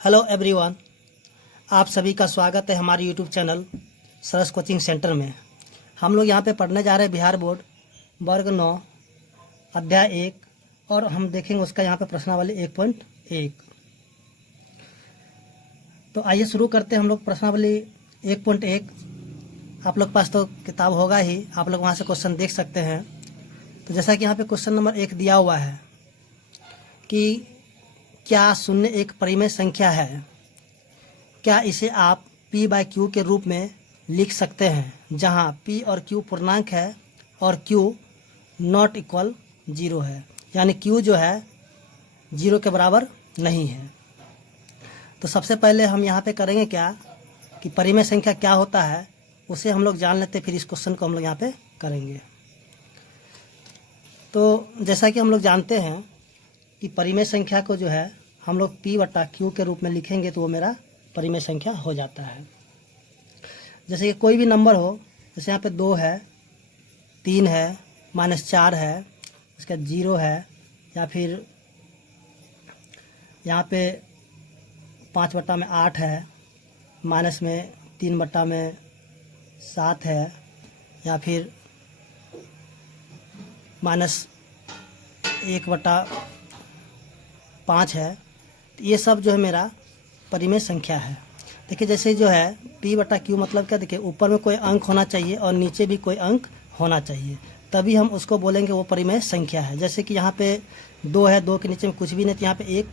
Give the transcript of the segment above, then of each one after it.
Hello everyone, आप सभी का स्वागत है हमारे यूट्यूब चैनल सरस कोचिंग सेंटर में। हम लोग यहाँ पे पढ़ने जा रहे हैं बिहार बोर्ड वर्ग 9 अध्याय 1 और हम देखेंगे उसका यहाँ पे प्रश्नावली 1.1। तो आइए शुरू करते हैं हम लोग प्रश्नावली 1.1। आप लोग पास तो किताब होगा ही, आप लोग वहाँ से क्वेश्चन देख सकते हैं। तो जैसा कि यहाँ पे क्वेश्चन नंबर 1 दिया हुआ है कि क्या शून्य एक परिमेय संख्या है, क्या इसे आप p/q के रूप में लिख सकते हैं, जहां p और q पूर्णांक है और q नॉट इक्वल 0 है, यानी q जो है 0 के बराबर नहीं है। तो सबसे पहले हम यहाँ पे करेंगे क्या कि परिमेय संख्या क्या होता है उसे हम लोग जान लेते, फिर इस क्वेश्चन को हम लोग यहाँ पे करेंगे। तो जैसा कि हम लोग जानते हैं कि परिमेय संख्या को जो है हम लोग p/q के रूप में लिखेंगे तो वो मेरा परिमेय संख्या हो जाता है। जैसे कि कोई भी नंबर हो, जैसे यहाँ पे 2 है, 3 है, -4 है, उसका 0 है, या फिर यहाँ पे 5/8 है, माइनस में 3/7 है, या फिर -1/5 है। तो ये सब जो है मेरा परिमेय संख्या है। देखिए जैसे जो है p/q मतलब क्या, देखिए ऊपर में कोई अंक होना चाहिए और नीचे भी कोई अंक होना चाहिए, तभी हम उसको बोलेंगे वो परिमेय संख्या है। जैसे कि यहाँ पे 2 है, 2 के नीचे में कुछ भी नहीं, तो यहाँ पे 1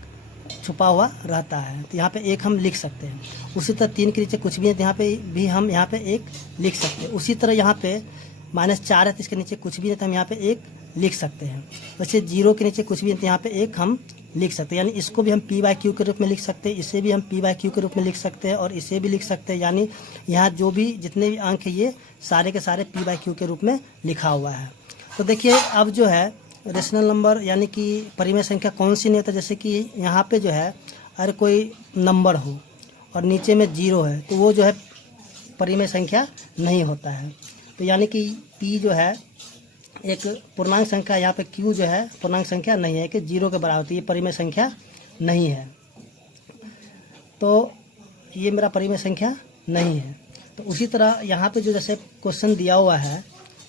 छुपा हुआ रहता है, तो यहाँ पे 1 हम लिख सकते हैं। उसी तरह 3 के नीचे कुछ भी नहीं, तो यहाँ पे भी हम यहाँ पे 1 लिख सकते हैं। उसी तरह यहाँ पे -4 है, तो इसके नीचे कुछ भी नहीं, तो हम यहाँ पे 1 लिख सकते हैं। वैसे 0 के नीचे कुछ भी नहीं, तो यहाँ पे 1 हम लिख सकते हैं। यानी इसको भी हम p/q के रूप में लिख सकते हैं, इसे भी हम p/q के रूप में लिख सकते हैं और इसे भी लिख सकते हैं। यानी यहाँ जो भी जितने भी अंक है ये सारे के सारे p/q के रूप में लिखा हुआ है। तो देखिए अब जो है रेशनल नंबर यानी कि परिमेय संख्या कौन सी नहीं होता, जैसे कि यहाँ पे जो है अगर कोई नंबर हो और नीचे में 0 है तो वो जो है परिमेय संख्या नहीं होता है। तो यानी कि p जो है एक पूर्णांक संख्या, यहाँ पे q जो है पूर्णांक संख्या नहीं है कि 0 के बराबर, तो ये परिमेय संख्या नहीं है। तो ये मेरा परिमेय संख्या नहीं है। तो उसी तरह यहाँ पे जो जैसे क्वेश्चन दिया हुआ है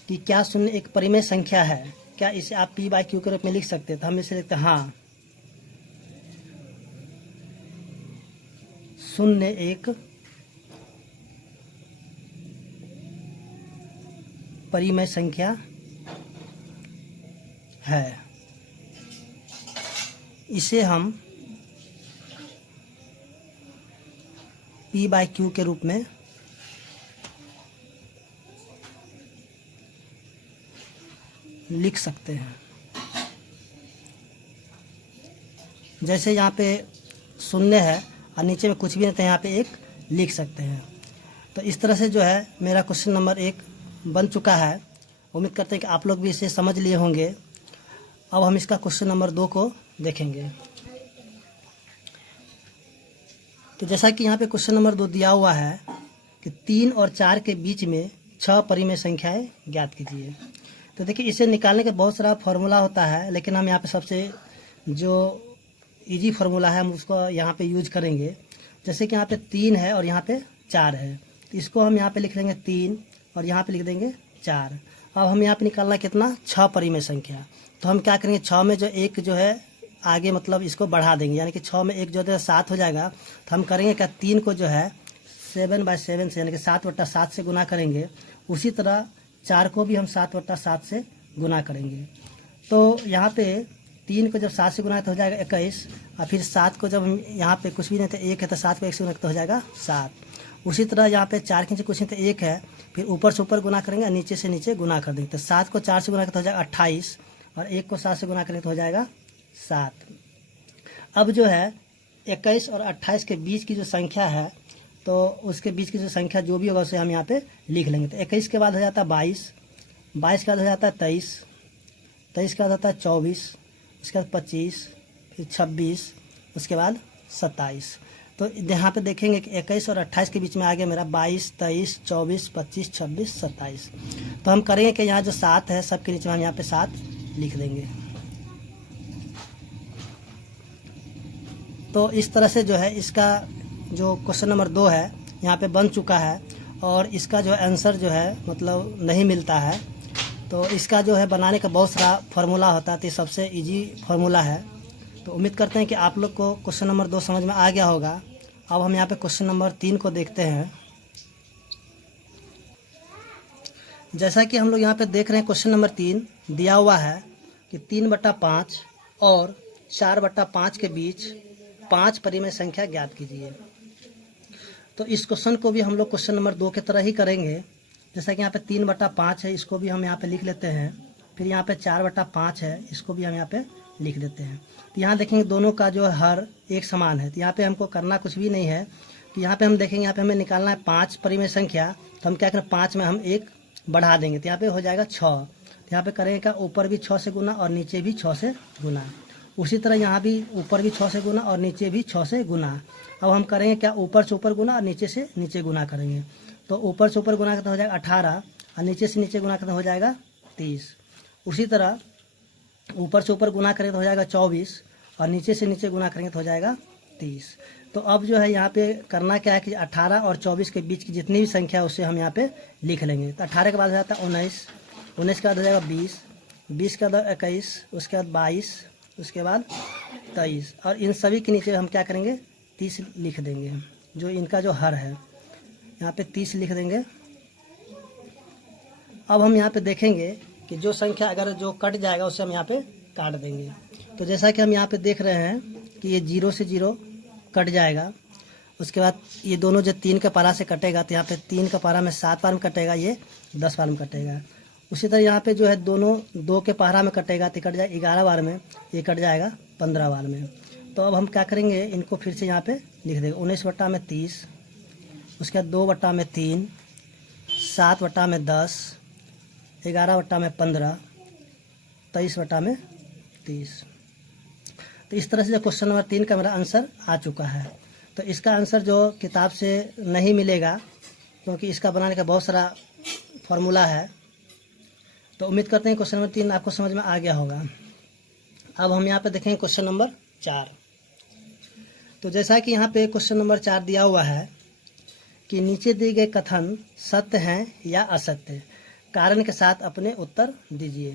कि क्या शून्य एक परिमेय संख्या है, क्या इसे आप p/q के रूप में लिख सकते हैं, तो हम इसे लिखते हैं हाँ, शून्य एक परिमेय संख्या है। इसे हम p/q के रूप में लिख सकते हैं। जैसे यहाँ पे 0 है और नीचे में कुछ भी नहीं, तो यहाँ पे 1 लिख सकते हैं। तो इस तरह से जो है मेरा क्वेश्चन नंबर 1 बन चुका है। उम्मीद करते हैं कि आप लोग भी इसे समझ लिए होंगे। अब हम इसका क्वेश्चन नंबर 2 को देखेंगे। तो जैसा कि यहाँ पे क्वेश्चन नंबर 2 दिया हुआ है कि 3 और 4 के बीच में 6 परिमेय संख्याएं ज्ञात कीजिए। तो देखिए इसे निकालने का बहुत सारा फार्मूला होता है, लेकिन हम यहाँ पे सबसे जो इजी फार्मूला है हम उसको यहाँ पे यूज करेंगे। जैसे कि यहाँ पे 3 है और यहाँ पे 4 है, तो इसको हम यहाँ पे लिख लेंगे 3 और यहाँ पे लिख देंगे 4। अब हम यहाँ पे निकालना कितना, 6 परिमेय संख्या। तो हम क्या करेंगे, 6 में जो 1 जो है आगे मतलब इसको बढ़ा देंगे, यानी कि 6 में 1 जो है 7 हो जाएगा। तो हम करेंगे क्या, 3 को जो है 7/7 से यानी कि 7/7 से गुना करेंगे। उसी तरह 4 को भी हम 7/7 से गुना करेंगे। तो यहाँ पे 3 को जब 7 से गुना तो हो जाएगा 21, और फिर 7 को जब हम यहाँ पे कुछ भी नहीं तो 1 है, तो 7 को 1 से गुना तो हो जाएगा 7। उसी तरह यहाँ पे 4 के नीचे कुछ नहीं तो 1 है, फिर ऊपर से ऊपर गुना करेंगे और नीचे से नीचे गुना कर देंगे। तो 7 को 4 से गुना तो हो जाएगा 28, और 1 को 7 से गुना करेंगे तो हो जाएगा 7। अब जो है 21 और 28 के बीच की जो संख्या है, तो उसके बीच की जो संख्या जो भी होगा उसे हम यहाँ पे लिख लेंगे। तो 21 के बाद हो जाता है 22, 22 के बाद हो जाता है 23, 23 के बाद होता है 24, उसके बाद 25, फिर 26, उसके बाद 27। तो यहाँ पे देखेंगे कि 21 और 28 के बीच में आ गया मेरा 22, 23, 24, 25, 26, 27। तो हम करेंगे कि यहाँ जो 7 है सबके नीचे हम यहाँ पे 7 लिख देंगे। तो इस तरह से जो है इसका जो क्वेश्चन नंबर 2 है यहाँ पे बन चुका है, और इसका जो आंसर जो है मतलब नहीं मिलता है। तो इसका जो है बनाने का बहुत सारा फार्मूला होता है, तो ये सबसे इजी फार्मूला है। तो उम्मीद करते हैं कि आप लोग को क्वेश्चन नंबर 2 समझ में आ गया होगा। अब हम यहाँ पे क्वेश्चन नंबर 3 को देखते हैं। जैसा कि हम लोग यहाँ पे देख रहे हैं, क्वेश्चन नंबर 3 दिया हुआ है कि 3/5 और 4/5 के बीच 5 परिमेय संख्या ज्ञात कीजिए। तो इस क्वेश्चन को भी हम लोग क्वेश्चन नंबर 2 की तरह ही करेंगे। जैसा कि यहाँ पे 3/5 है, इसको भी हम यहाँ पे लिख लेते हैं। फिर यहाँ पे 4/5 है, इसको भी हम यहाँ पे लिख देते हैं। तो यहाँ देखेंगे दोनों का जो हर एक समान है, तो यहाँ पे हमको करना कुछ भी नहीं है। तो यहाँ पे हम देखेंगे, यहाँ पे हमें निकालना है 5 परिमेय संख्या। तो हम क्या करें, 5 में हम 1 बढ़ा देंगे, तो यहाँ पे हो जाएगा 6। तो यहाँ पे करेंगे क्या, ऊपर भी 6 से गुना और नीचे भी 6 से गुना। उसी तरह यहाँ भी ऊपर भी 6 से गुना और नीचे भी 6 से गुना। अब हम करेंगे क्या, ऊपर से ऊपर गुना और नीचे से नीचे गुना करेंगे। तो ऊपर से ऊपर गुना करते हो जाएगा 18 और नीचे से नीचे गुना करते हो जाएगा 30। उसी तरह ऊपर से ऊपर गुना करेंगे तो हो जाएगा 24 और नीचे से नीचे गुना करेंगे तो हो जाएगा 30। तो अब जो है यहाँ पे करना क्या है कि 18 और 24 के बीच की जितनी भी संख्या है उसे हम यहाँ पे लिख लेंगे। तो 18 के बाद हो जाता है 19, 19 के बाद हो जाएगा 20, 20 के बाद 21, उसके बाद 22, उसके बाद 23, और इन सभी के नीचे हम क्या करेंगे, 30 लिख देंगे। जो इनका जो हर है यहाँ पे 30 लिख देंगे। अब हम यहाँ पे देखेंगे कि जो संख्या अगर जो कट जाएगा उसे हम यहाँ पे काट देंगे। तो जैसा कि हम यहाँ पे देख रहे हैं कि ये 0 से 0 कट जाएगा। उसके बाद ये दोनों जो 3 के पारा से कटेगा, तो यहाँ पे 3 का पारा में 7 बार में कटेगा, ये 10 बार में कटेगा। उसी तरह यहाँ पे जो है दोनों 2 के पारा में कटेगा, तो कट जाएगा 11 बार में, ये कट जाएगा 15 बार में। तो अब हम क्या करेंगे, इनको फिर से यहाँ पे लिख देंगे। 19/30, उसके बाद 2/3, 7/10, 11/15, 23/30। तो इस तरह से जो क्वेश्चन नंबर 3 का मेरा आंसर आ चुका है। तो इसका आंसर जो किताब से नहीं मिलेगा, क्योंकि इसका बनाने का बहुत सारा फार्मूला है। तो उम्मीद करते हैं क्वेश्चन नंबर 3 आपको समझ में आ गया होगा। अब हम यहाँ पे देखेंगे क्वेश्चन नंबर 4। तो जैसा कि यहाँ पे क्वेश्चन नंबर 4 दिया हुआ है कि नीचे दिए गए कथन सत्य हैं या असत्य, कारण के साथ अपने उत्तर दीजिए।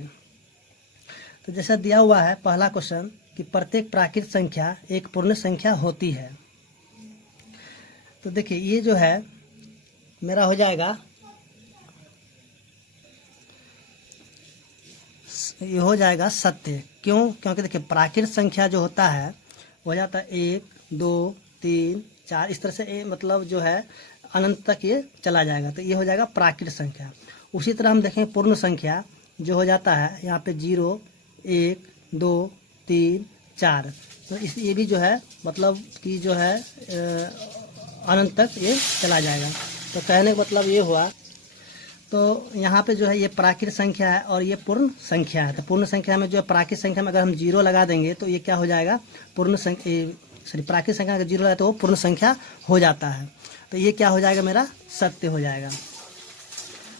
तो जैसा दिया हुआ है पहला क्वेश्चन कि प्रत्येक प्राकृत संख्या एक पूर्ण संख्या होती है। तो देखिए ये जो है मेरा हो जाएगा, ये हो जाएगा सत्य। क्यों? क्योंकि देखिए प्राकृत संख्या जो होता है हो जाता है 1, 2, 3, 4, इस तरह से मतलब जो है अनंत तक ये चला जाएगा। तो ये हो जाएगा प्राकृत संख्या। उसी तरह हम देखें पूर्ण संख्या जो हो जाता है यहाँ पे 0, 1, 2, 3, 4। तो ये भी जो है मतलब कि जो है अनंत तक ये चला जाएगा। तो कहने का मतलब ये हुआ, तो यहाँ पे जो है ये प्राकृत संख्या है और ये पूर्ण संख्या है। तो पूर्ण संख्या में जो है प्राकृत संख्या में अगर हम 0 लगा देंगे तो ये क्या हो जाएगा, पूर्ण संख्या, प्राकृत संख्या अगर 0 लगाए तो वो पूर्ण संख्या हो जाता है। तो ये क्या हो जाएगा, मेरा सत्य हो जाएगा।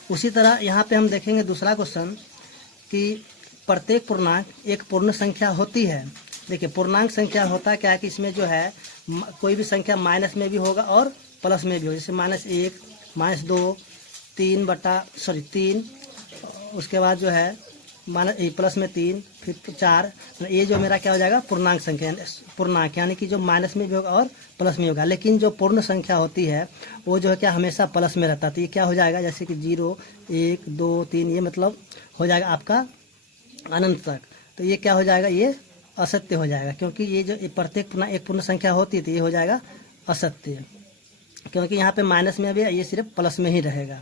उसी तरह यहाँ पे हम देखेंगे दूसरा क्वेश्चन कि प्रत्येक पूर्णांक एक पूर्ण संख्या होती है। देखिए पूर्णांक संख्या होता क्या है कि इसमें जो है कोई भी संख्या माइनस में भी होगा और प्लस में भी होगा। जैसे -1, -2, 3, उसके बाद जो है प्लस में 3, फिर 4। ये जो मेरा क्या हो जाएगा, पूर्णांक संख्या, पूर्णांक यानी कि जो माइनस में भी होगा और प्लस में होगा। लेकिन जो पूर्ण संख्या होती है वो जो है क्या हमेशा प्लस में रहता है। तो ये क्या हो जाएगा, जैसे कि 0, 1, 2, 3, ये मतलब हो जाएगा आपका अनंत तक। तो ये क्या हो जाएगा, ये असत्य हो जाएगा, क्योंकि ये जो प्रत्येक एक पूर्ण संख्या होती है तो ये हो जाएगा असत्य, क्योंकि यहाँ पे माइनस में भी ये सिर्फ प्लस में ही रहेगा।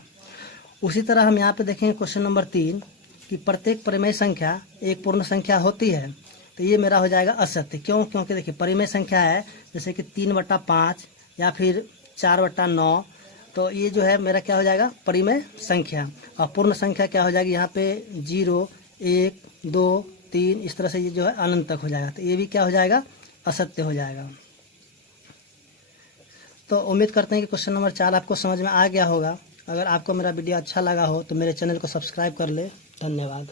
उसी तरह हम यहाँ पे देखेंगे क्वेश्चन नंबर 3 कि प्रत्येक परिमेय संख्या एक पूर्ण संख्या होती है। तो ये मेरा हो जाएगा असत्य। क्यों? क्योंकि देखिए परिमेय संख्या है जैसे कि 3/5 या फिर 4/9। तो ये जो है मेरा क्या हो जाएगा, परिमेय संख्या। और पूर्ण संख्या क्या हो जाएगी, यहाँ पे 0, 1, 2, 3, इस तरह से ये जो है अनंत तक हो जाएगा। तो ये भी क्या हो जाएगा, असत्य हो जाएगा। तो उम्मीद करते हैं कि क्वेश्चन नंबर 4 आपको समझ में आ गया होगा। अगर आपको मेरा वीडियो अच्छा लगा हो तो मेरे चैनल को सब्सक्राइब कर ले। धन्यवाद।